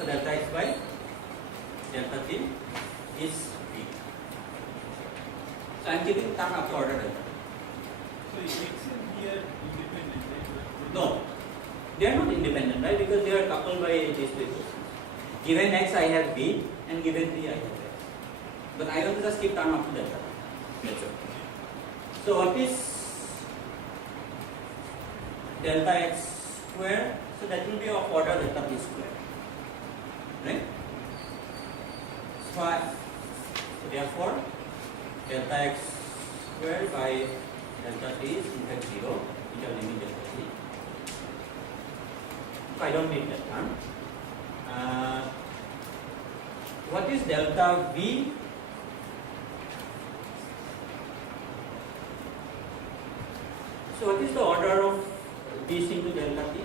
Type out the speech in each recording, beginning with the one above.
So delta x by delta t is v. So I am keeping term up to order delta. So x and v are independent, right? No, they are not independent, right? Because they are coupled by these two equations. Given x, I have v, and given v, I have x. But I want to just keep term up to delta. That's all. So what is delta x square? So that will be of order delta t square, right? So therefore, delta x square by delta t is in fact 0 into limit delta t. So I don't need that term. What is delta v? So what is the order of this into delta t?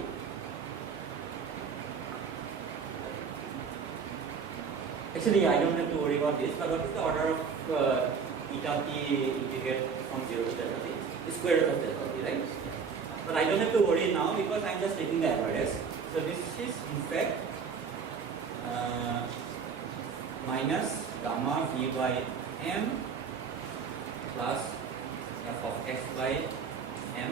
Actually, I don't have to worry about this, but what is the order of eta t integrate from 0 to delta t? The square root of delta t, right? But I don't have to worry now because I am just taking the average. So this is in fact minus gamma v by m plus f of x by m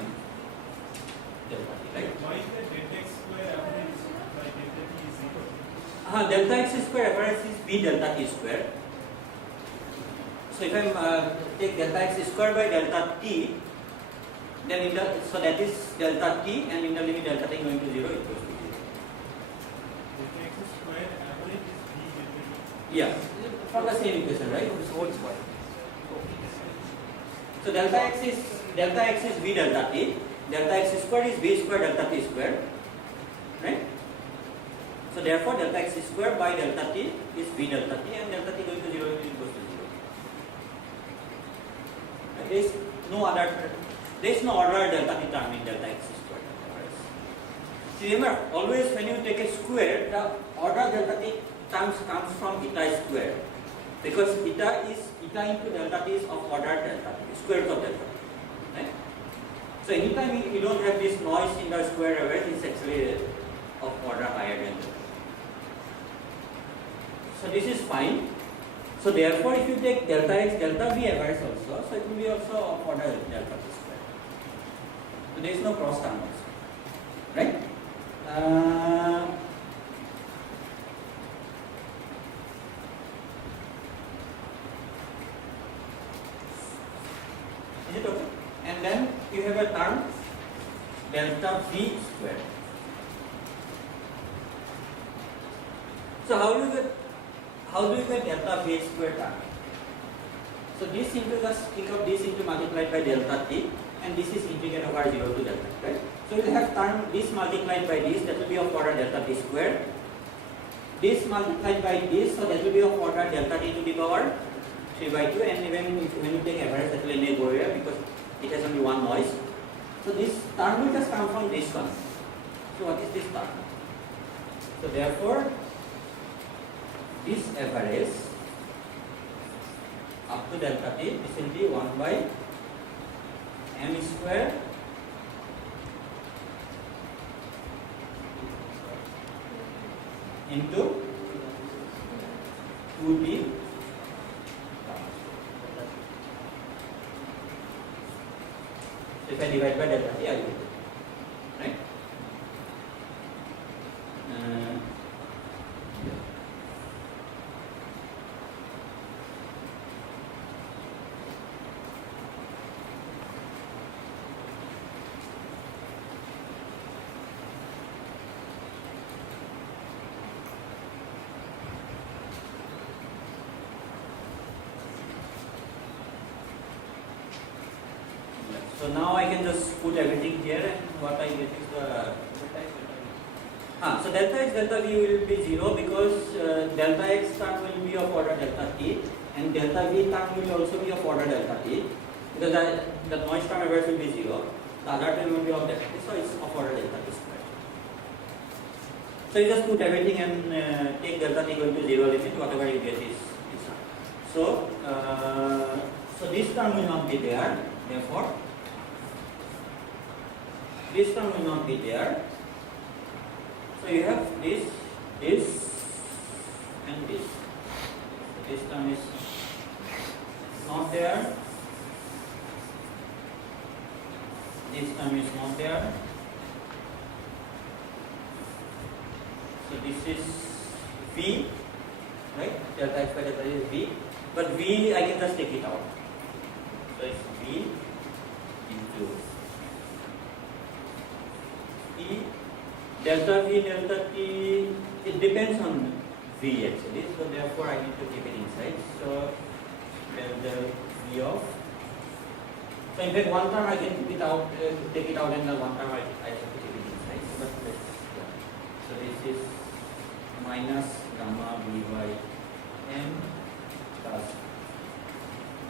delta t, right? Why is the delta x square average by delta t is 0? Delta x square average is v delta t square. So if I take delta x square by delta t, then so that is delta t, and in the limit delta t going to 0 equals to 0. Delta x square average is v delta t. Yeah, from the same equation, right? So it's why. So delta x is v delta t. Delta x square is v square delta t square, right? So therefore, delta x square by delta t is v delta t, and delta t going to 0 equals to 0. Right? There is no order delta t term in delta x square. See, remember, always when you take a square, the order delta t terms comes from eta square, because eta into delta t is of order delta t, square root of delta t, right? So anytime you don't have this noise in the square average, it's actually of order higher than delta. So this is fine. So therefore, if you take delta x, delta v average also, so it will be also of order delta t square. So there is no cross term also, right? Is it okay? And then you have a term delta v square. So how do you get delta v square term? So this into, just think of this into multiplied by delta t, and this is integrated over 0 to delta, right? So you will have term this multiplied by this, that will be of order delta t square. This multiplied by this, so that will be of order delta t to the power 3 by 2, and even when you take average, that will anyway go here because it has only one noise. So this term will just come from this one. So what is this term? So therefore, this average up to delta t, this will be 1 by m square into 2t. So if I divide by delta t, I will get it, right? So now I can just put everything here, and what I get is the so delta x delta v will be 0 because delta x term will be of order delta t, and delta v term will also be of order delta t, because the noise term average will be 0. The other term will be of delta t, so it's of order delta t square. So you just put everything and take delta t equal to 0 limit, whatever you get is this one. So this term will not be there, therefore this term will not be there. So you have this this term is not there, this term is not there, so this is V, right? Delta x by delta is V, but V I can just take it out, so it's V into T, delta V, delta T, it depends on V actually, so therefore I need to keep it inside, so del V of, so in fact one term I can keep it out, take it out, and the one term I have to keep it inside, but so this is minus gamma V by n plus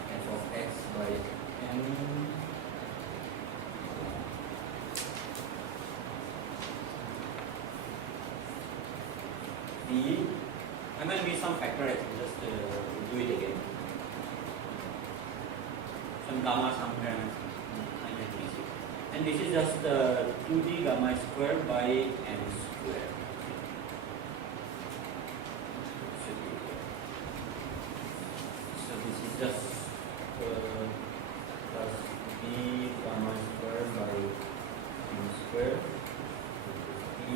f of x by n V. I might be some factor actually, just do it again. Some gamma somewhere, I might miss it. And this is just 2d gamma square by n square. Should be here. So this is just plus d gamma square by n square d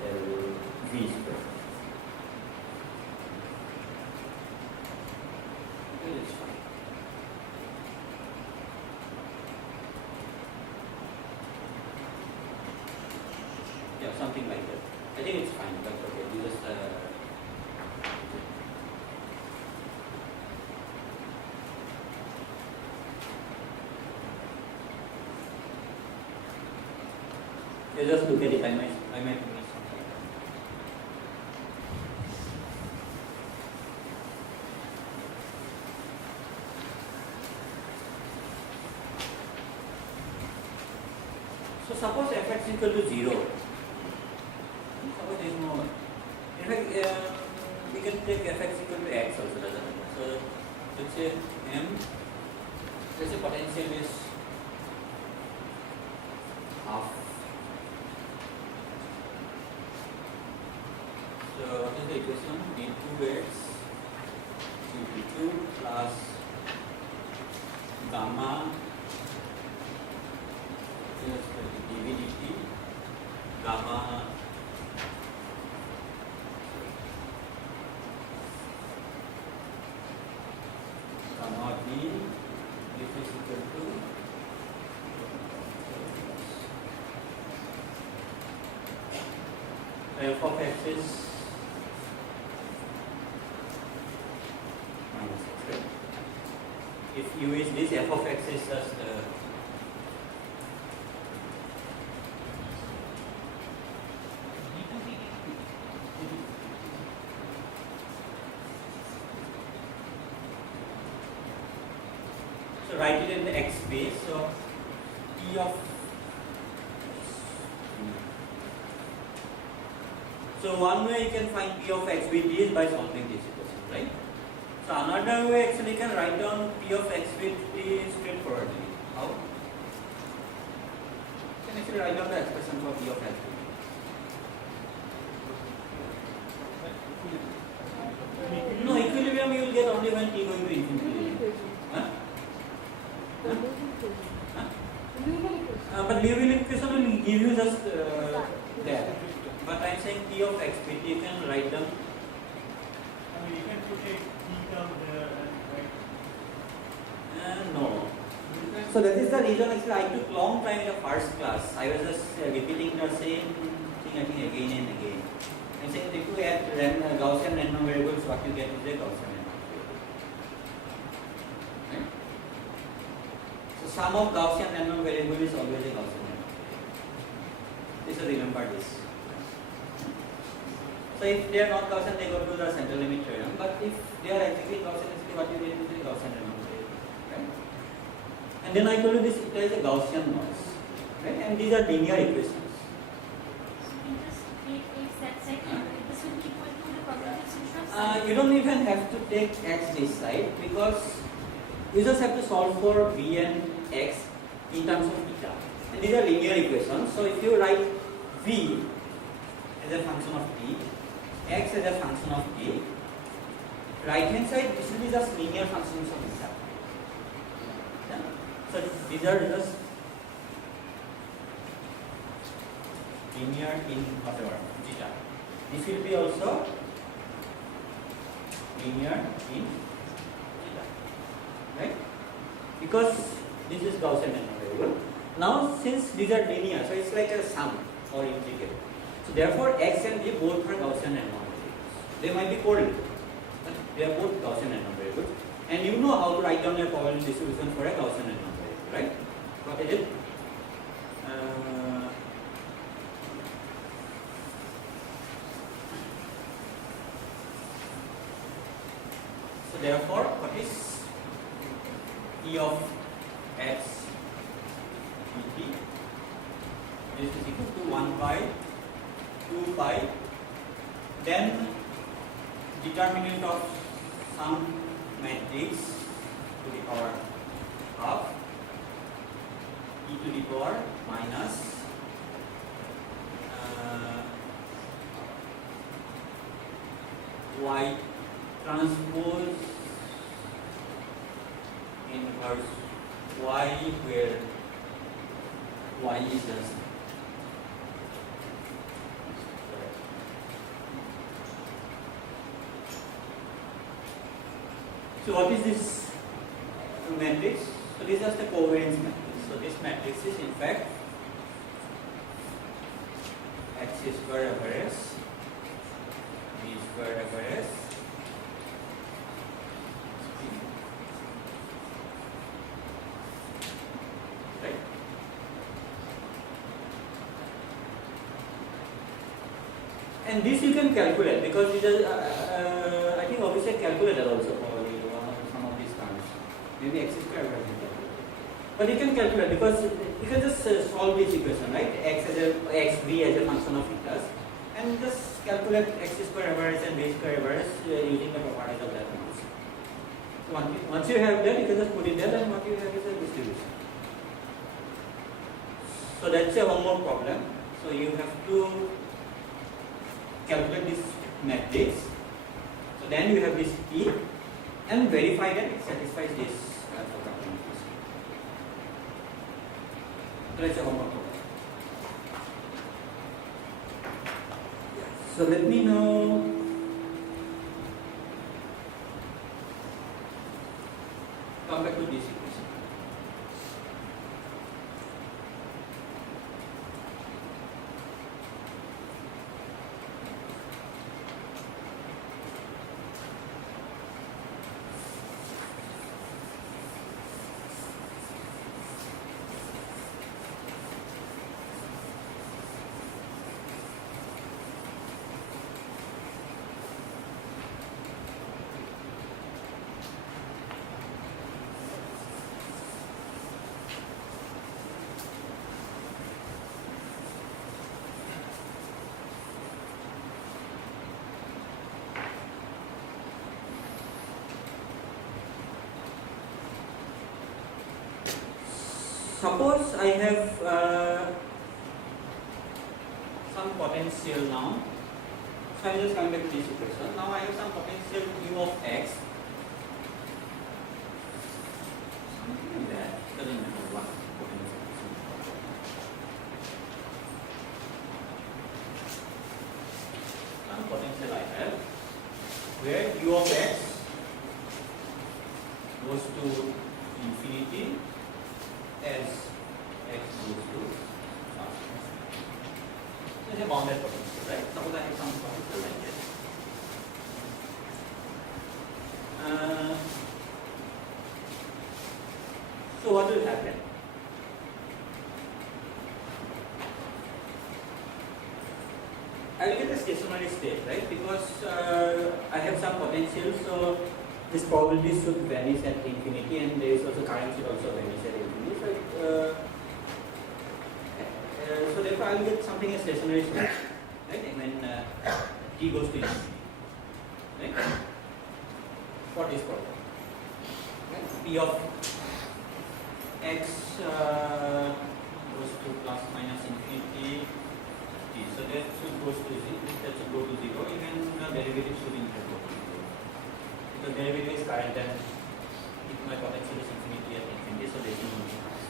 del v square. It's fine. Yeah, something like that. I think it's fine, but okay, you just you just look at it. I might miss something. So suppose fx equal to 0. Suppose there is no. In fact, we can take fx equal to x also, doesn't it? So let's say m. Let's say potential is half. So what is the equation? d2x d2 plus gamma plus dv dt gamma gamma v, this is equal to f of x is minus x, right? If u is this, f of x is just so write it in the x space. So t of, so one way you can find p of x with t is by solving this equation, right? So another way actually you can write down p of x with t straightforwardly. How? You can actually write down the expression for p of x with t. No, equilibrium you will get only when t going to infinity. Huh? But Liouville equation will give you just that. But I am saying p of x with t, you can write down. I mean, you can put a t term there and write. No. So that is the reason actually I took long time in the first class. I was just repeating the same thing I think again and again. I am saying if you add Gaussian random variables, what you get is a Gaussian random variable. Right? So sum of Gaussian random variable is always a Gaussian random variable. Please remember this. So if they are not Gaussian, they go to the central limit theorem. But if they are actually Gaussian, actually what you get is a Gaussian random variable. Right? And then I told you this it is a Gaussian noise. Right? And these are linear equations. You don't even have to take x this side because you just have to solve for v and x in terms of theta. And these are linear equations. So if you write v as a function of t, x as a function of t, right hand side, this will be just linear functions of theta. Yeah? So these are just linear in whatever zeta. This will be also linear in zeta, right? Because this is Gaussian variable. Now since these are linear, so it's like a sum or integral. So therefore x and y both are Gaussian and non-variables. They might be correlated, but they are both Gaussian and non-variables. And you know how to write down a probability distribution for a Gaussian and non-variable, right? What is it? So therefore, what is E of x dt? This is equal to 1 by 2 pi, then determinant of some matrix to the power half e to the power minus y transpose inverse y, where y is just so what is this matrix? So this is the covariance matrix. So this matrix is in fact x square average, b square average, right? And this you can calculate because it is I think obviously calculator also probably some of these terms. Maybe x square average is calculated. But you can calculate because you can just solve this equation, right? X as a x b as a function of etas, and just calculate x square average and b square average using the properties of that function. So once you have that, you can just put it there, and what you have is a distribution. So that's a homework problem. So you have to calculate this matrix. So then you have this E and verify that it satisfies this property. So that's a homework problem. So let me know come back to this equation. Suppose I have some potential now. So I am just coming back to this equation. Now I have some potential u of x. Something like that. Doesn't matter what potential. Some potential I have where u of x goes to infinity as x goes to this is a bounded potential, right? Suppose I have some potential like this. So what will happen? I will get a stationary state, right? Because I have some potential, so this probability should vanish at infinity, and there is also current should also vanish at infinity. So therefore I will get something as stationary state, right? When t goes to infinity, right? For this problem, right? P of x goes to plus minus infinity t. So that should go to 0. That should go to 0. Even the derivative should in fact go to 0. the derivative is current and if my potential is infinity at infinity, so this will be high.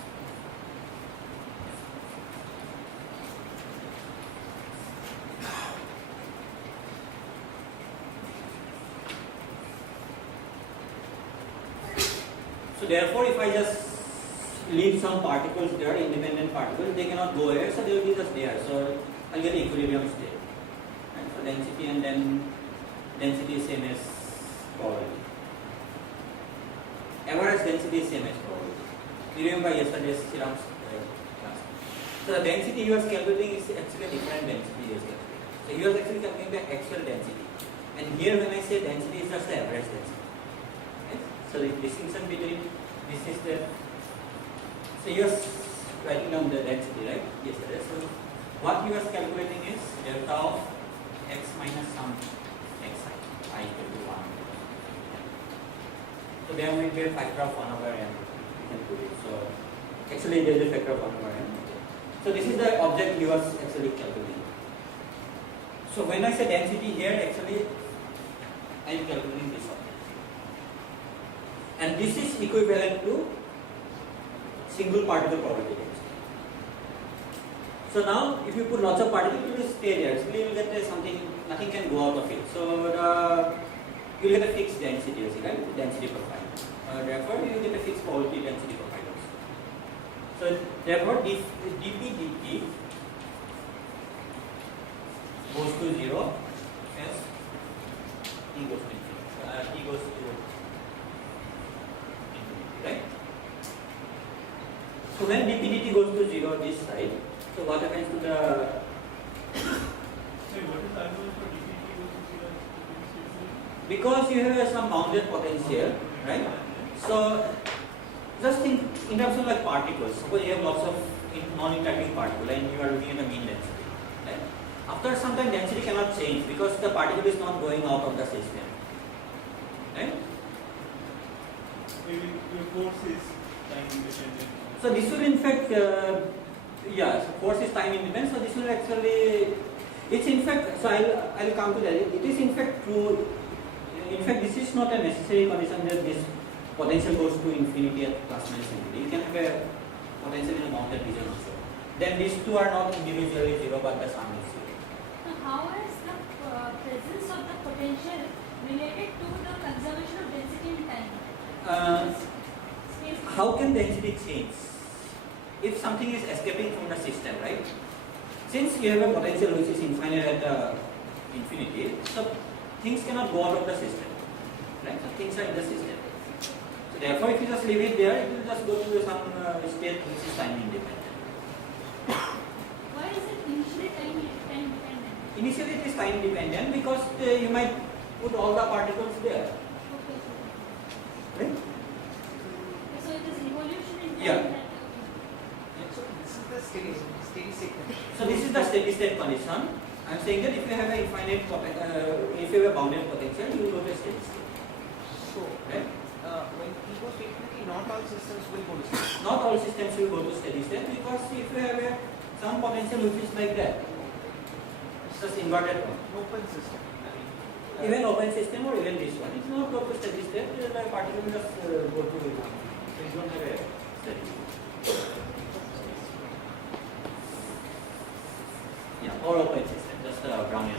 So therefore, if I just leave some particles there, independent particles, they cannot go ahead, so they will be just there. So I'll get equilibrium state. Right? So density and then density is same as probability. Average density is same as probability. You remember yesterday's theorem class. So the density you are calculating is actually a different density you are calculating. So you are actually calculating the actual density. And here when I say density is just the average density. So the distinction between this is the, so you are writing down the density, right? Yes, sir. So what you are calculating is delta of x minus some xi, I equal to 1. So there will be a factor of 1 over n. You can put it. So actually there is a factor of 1 over n. So this is the object you are actually calculating. So when I say density here, actually I am calculating this object. And this is equivalent to single particle probability density. So now, if you put lots of particles, it will stay there. So you will get something, nothing can go out of it. So you will get a fixed density, right? Density profile. Therefore, you will get a fixed probability density profile also. So therefore, dp dt goes to 0 as t goes to infinity. T goes to right? So when dp dt goes to 0 this side, so what happens to the... So what is the argument for dp dt goes to 0? Because you have some bounded potential, right? So just think in terms of like particles. Suppose you have lots of non-interacting particles and you are looking at the mean density, right? After some time density cannot change because the particle is not going out of the system, right? Maybe your force is time independent. So this will in fact, so force is time independent. So this will actually, it's in fact. So I'll come to that. It is in fact true. In fact, this is not a necessary condition that this potential goes to infinity at plus minus infinity. You can have a potential in a bounded region also. Then these two are not individually zero, but the sum is zero. So how is the presence of the potential related to the conservation of density in time? How can density change? If something is escaping from the system, right? Since you have a potential which is infinite at the infinity, so things cannot go out of the system, right? So things are in the system. So therefore, if you just leave it there, it will just go to some state which is time independent. Why is it initially time dependent? Initially, it is time dependent because you might put all the particles there, Okay. right? So it is evolution in time. Yeah. So this is the steady state condition. So this is the steady state condition. I am saying that if you have a infinite, if you have a bounded potential, you will go to a steady state. So Right? when T goes to infinity, not all systems will go to steady. Not all systems will go to steady state because if you have some potential which is like that, it's just inverted one. Open system. Even open system or even this one, it will not go to steady state. The particle will just go to it. So you don't have a steady state. Yeah, or open system, just Brownian.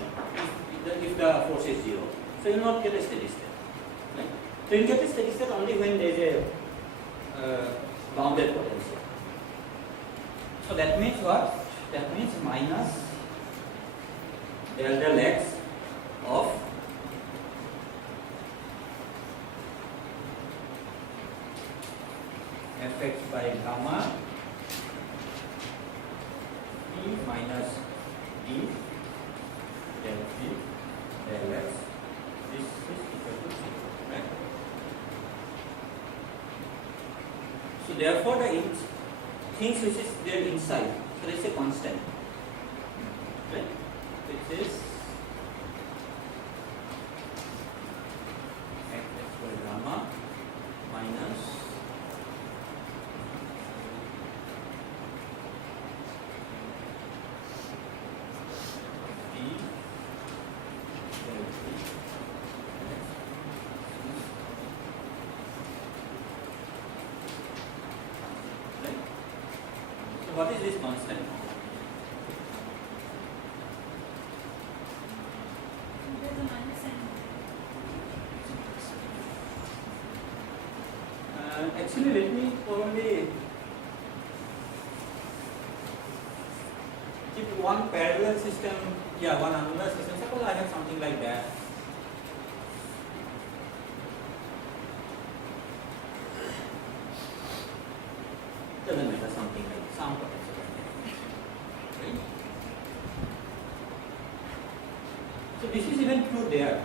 If the force is zero, so you will not get a steady state. Right? So you get a steady state only when there is a bounded potential. So that means what? That means minus delta Lec of fx by gamma e minus d del t del x. This is equal to 0, right? So therefore the things which is there inside, so there is a constant, right? Which is fx by gamma minus d del t this constant. There's a minus sign. Actually, let me probably keep one parallel system, yeah, one another system. Suppose I have something like that. Doesn't matter, something like some potential. Right? So this is even true there.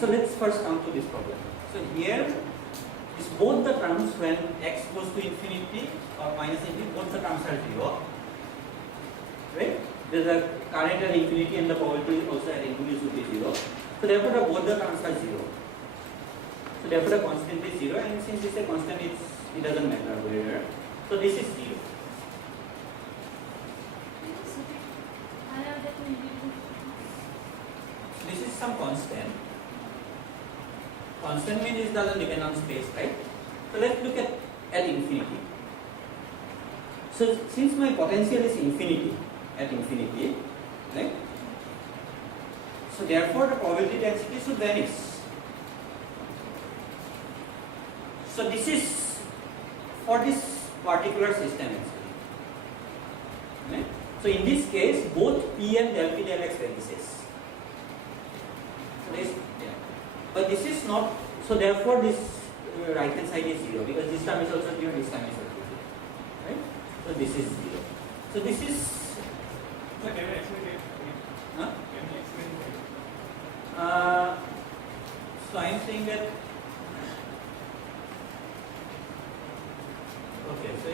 So let's first come to this problem. So here is both the terms when x goes to infinity or minus infinity, both the terms are 0. Right? There's a current at infinity and the probability also at infinity should be 0. So therefore both the terms are 0. So therefore the constant is 0, and since it's a constant, it doesn't matter where. So this is 0. This is some constant. Constant means it doesn't depend on space, right? So let's look at infinity. So since my potential is infinity, at infinity, right? So therefore the probability density should vanish. So this is for this particular system actually. Right? So in this case, both P and del P del X vanishes. So this, yeah. But this is not, so therefore this right hand side is 0 because this term is also 0, this term is also 0. Right? So this is 0. So this is. So can you explain it? Huh? Can you explain it? So I am saying that. Okay, so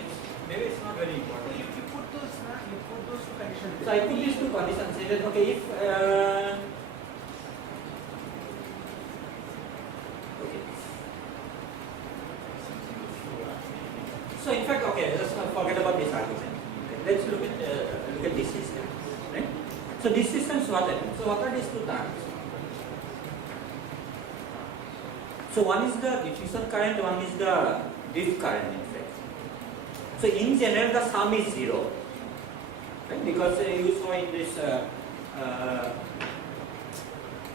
maybe it's not very important. You put those two conditions. So I put these two conditions. Say that okay, if okay. So in fact, okay, let's not forget about this argument. Let's look at this system, right? So this system is what happens. So what are these two terms? So one is the diffusion current, one is the drift current. In fact, so in general the sum is 0, right? Because you saw in this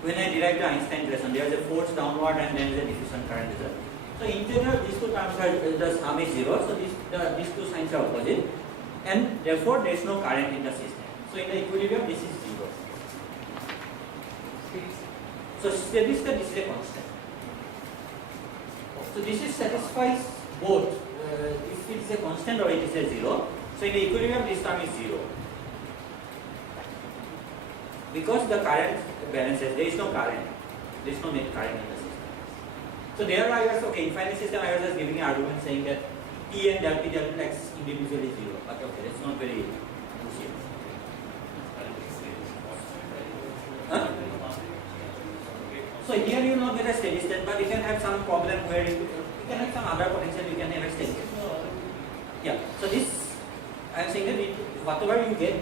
when I derived the Einstein equation, there is a force downward and then there is a diffusion current result. So in general, these two terms are the sum is 0. So these two signs are opposite, and therefore there is no current in the system. So in the equilibrium, this is 0. So steady state, this is a constant. So this is satisfies both. If it is a constant or it is a 0. So in the equilibrium, this term is 0. Because the current balances, there is no current. There is no net current in the system. So there I was, okay, in final system I was just giving an argument saying that P and del P del X individually is 0. But okay, it's not very crucial. Huh? So here you will not get a steady state, but you can have some problem where you can have some other potential, you can have a steady state. Yeah, so this, I am saying that whatever you get,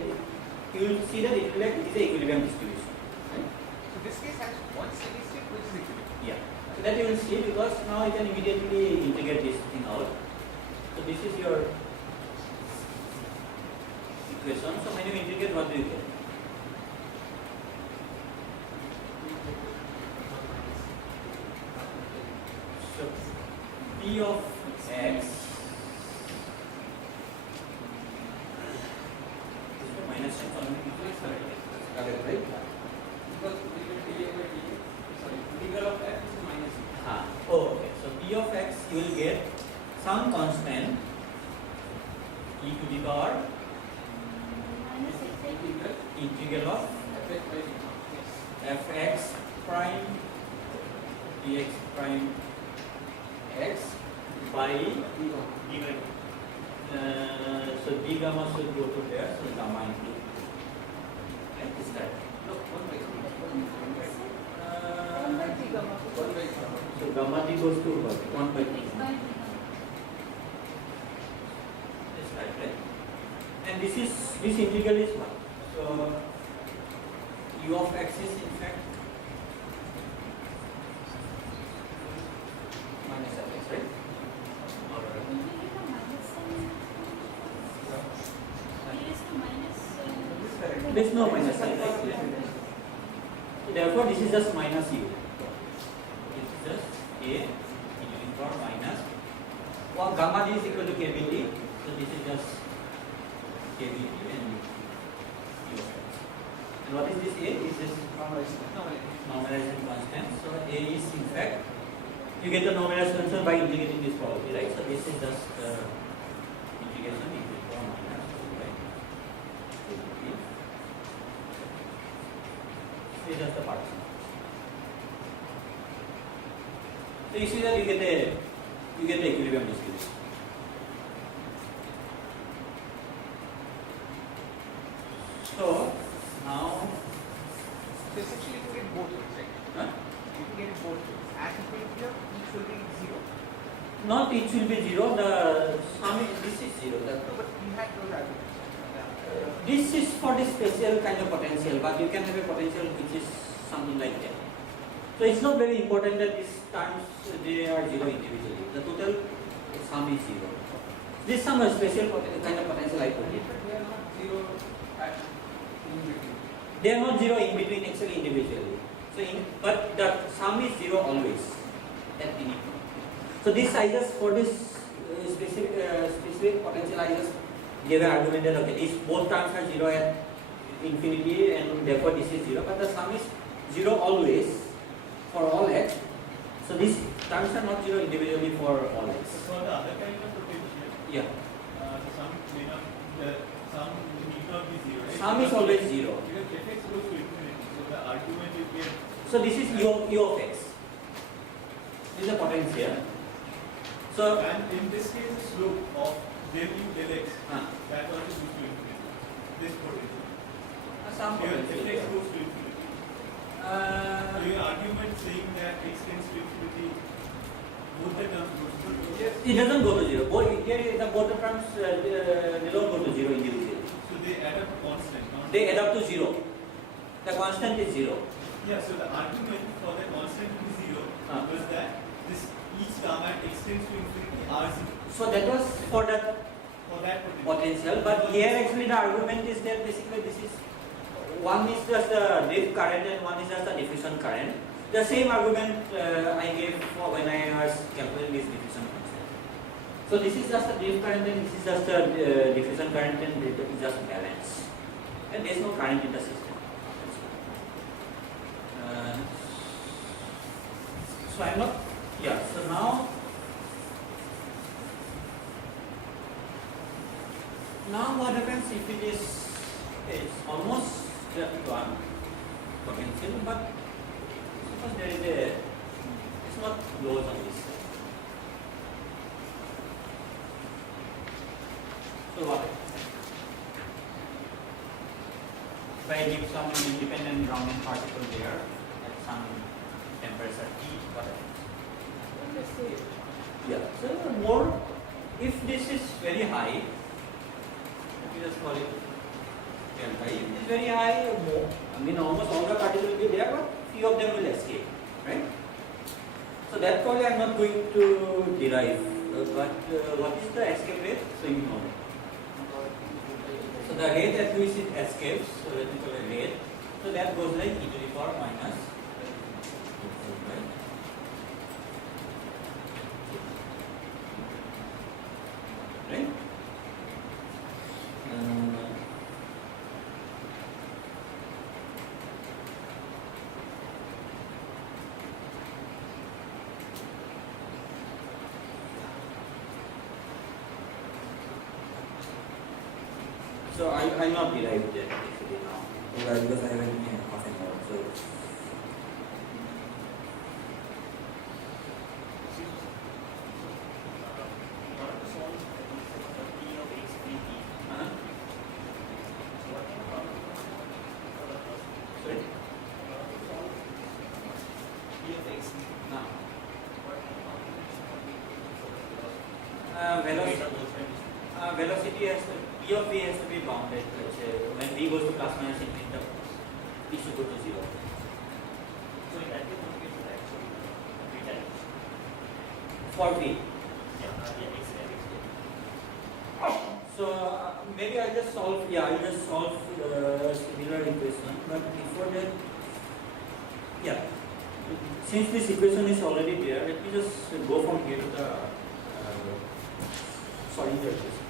you will see that it is an equilibrium distribution. Right? So this case has one steady state which is equilibrium. Yeah, so that you will see because now you can immediately integrate this thing out. So this is your equation. So when you integrate, what do you get? So P of X minus sign on correct, right? Because integral of x is minus. Oh, okay. So P of X you will get some constant e to the power Minus x integral of fx prime dx prime x by so d gamma should go to there, so gamma into right, is that No, 1 by 3. so gamma d goes to what? 1 by 3. by Is that right? And this integral is what? So u of x is in fact minus fx, right? Or There is no minus sign, right? So therefore, this is just minus u. This is just a e power minus. Well, gamma d is equal to kBt. So this is just kBt and u of x. And what is this a? Is this normalization constant? So a is in fact, you get the normalization constant by integrating this property, right? So this is just integration e to the power minus 2 by kBt. This is just the partition. So you see that you get the equilibrium distribution. So now, So essentially you get both ways, right? huh? You can get it both ways. At equilibrium, each will be 0. Not each will be 0. The sum is, this is 0. No, but we had those arguments. This is for the special kind of potential, but you can have a potential which is something like that. So it's not very important that these terms they are 0 individually. The total sum is 0. This sum is special kind of potential I put it. But they are not 0 at in between. They are not 0 in between actually individually. So but the sum is 0 always at any point. So these sizes for this specific potential I just gave an argument that okay, these both terms are 0 at infinity and therefore this is 0, but the sum is 0 always for all x. So these terms are not 0 individually for all So x. for the other kind of potential, Yeah. the sum may not, the sum need not be 0, right? Sum is always 0. Because fx goes to infinity, so the argument you get. So this is u of x. This is the potential. So And in this case, the slope of del u del x, that also goes to infinity. This potential. some Here, potential. fx goes to infinity. So your argument saying that x tends to infinity, both the terms go to 0. Yes. It doesn't go to 0. Here the both the terms they don't go to 0 individually. So they add up constant, not. They add up to 0. The constant is 0. Yeah, so the argument for the constant to be 0 was that this each term at x tends to infinity are 0 So that was for the for that potential. potential, but here actually the argument is that basically this is one is just the drift current and one is just the diffusion current. The same argument I gave for when I was calculating this diffusion constant. So this is just the drift current and this is just the diffusion current and it is just balance. And there is no current in the system. So I'm not, yeah, so now what happens if it is it's almost just one potential, but suppose there is a, it's not close on this side. So what? If I give some independent grounding particle there at some temperature T, what happens? Yeah, so more, if this is very high, let me just call it delta. If it is very high, more, I mean almost all the particles will be there, but few of them will escape, right? So that probably I am not going to derive, but what is the escape rate? So you know. So the rate at which it escapes, so let me call it rate. So that goes like e to the power minus. Right? So I not derived that actually now because I have only half an hour. So sorry. Velocity has to, P of V has to be bounded. Let's say when V goes to plus minus infinity, V should go to 0. So in that case, what is the actual beta x? For V. Yeah, x and x. So maybe I'll just solve. Yeah, I'll just solve similar Yeah. Since this equation is already there, let me just go from here to the solving the equation.